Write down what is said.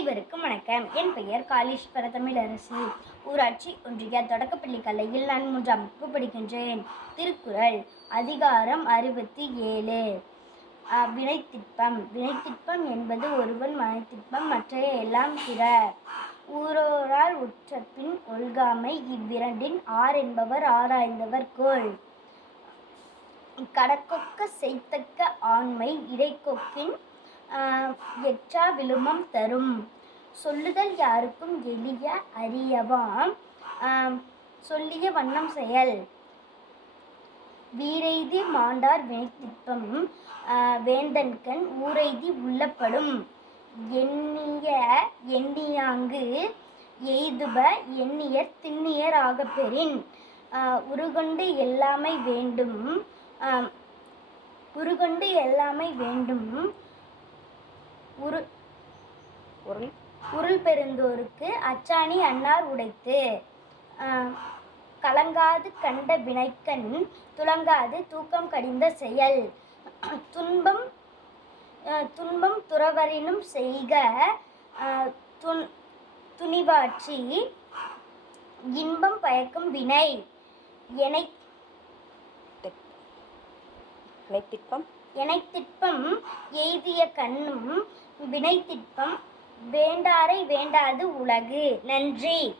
அனைவருக்கும் வணக்கம். என் பெயர் காளீஸ்வர தமிழரசி. ஊராட்சி ஒன்றிய தொடக்கப்பள்ளி கலையில் நான் மூன்றாம் வகுப்பு படிக்கின்றேன். திருக்குறள் அதிகாரம் அறுபத்தி ஏழு. வினைத்திட்பம் வினைத்திட்பம் என்பது ஒருவன் மனைத்திட்பம் மற்றைய எல்லாம் பிற. ஊரோரால் உற்றபின் ஒல்காமை இவ்விரண்டின் ஆர் என்பவர் ஆராய்ந்தவர் கோள். கடக்கொக்க செய்தக்க ஆண்மை இடைக்கொக்கின் எற்றா விழுமம் தரும். சொல்லுதல் யாருக்கும் எளிய அறியவாம். சொல்லிய வண்ணம் செயல். வீரெய்தி மாண்டார் வினைத்திட்பம் வேந்தன்கண் ஊரெய்தி உள்ளப்படும். எண்ணிய எண்ணியாங்கு எய்துப எண்ணியர் திண்ணியர் ஆகப்பெறின் உருகொண்டு எல்லாமை வேண்டும். உருகொண்டு எல்லாமை வேண்டும். உரு பொருள் உருள் பெருந்தோருக்கு அச்சாணி அன்னார் உடைத்து கலங்காது கண்ட வினைக்கண் துலங்காது தூக்கம் கடிந்த செயல். துன்பம் துன்பம் துறவரினும் செய்க துன் துணிவாற்றி இன்பம் பயக்கும் வினை. எனை வினைத்திட்பம் எனைத்திட்பம் எய்திய கண்ணும் வினைத்திட்பம் வேண்டாரை வேண்டாது உலகு. நன்றி.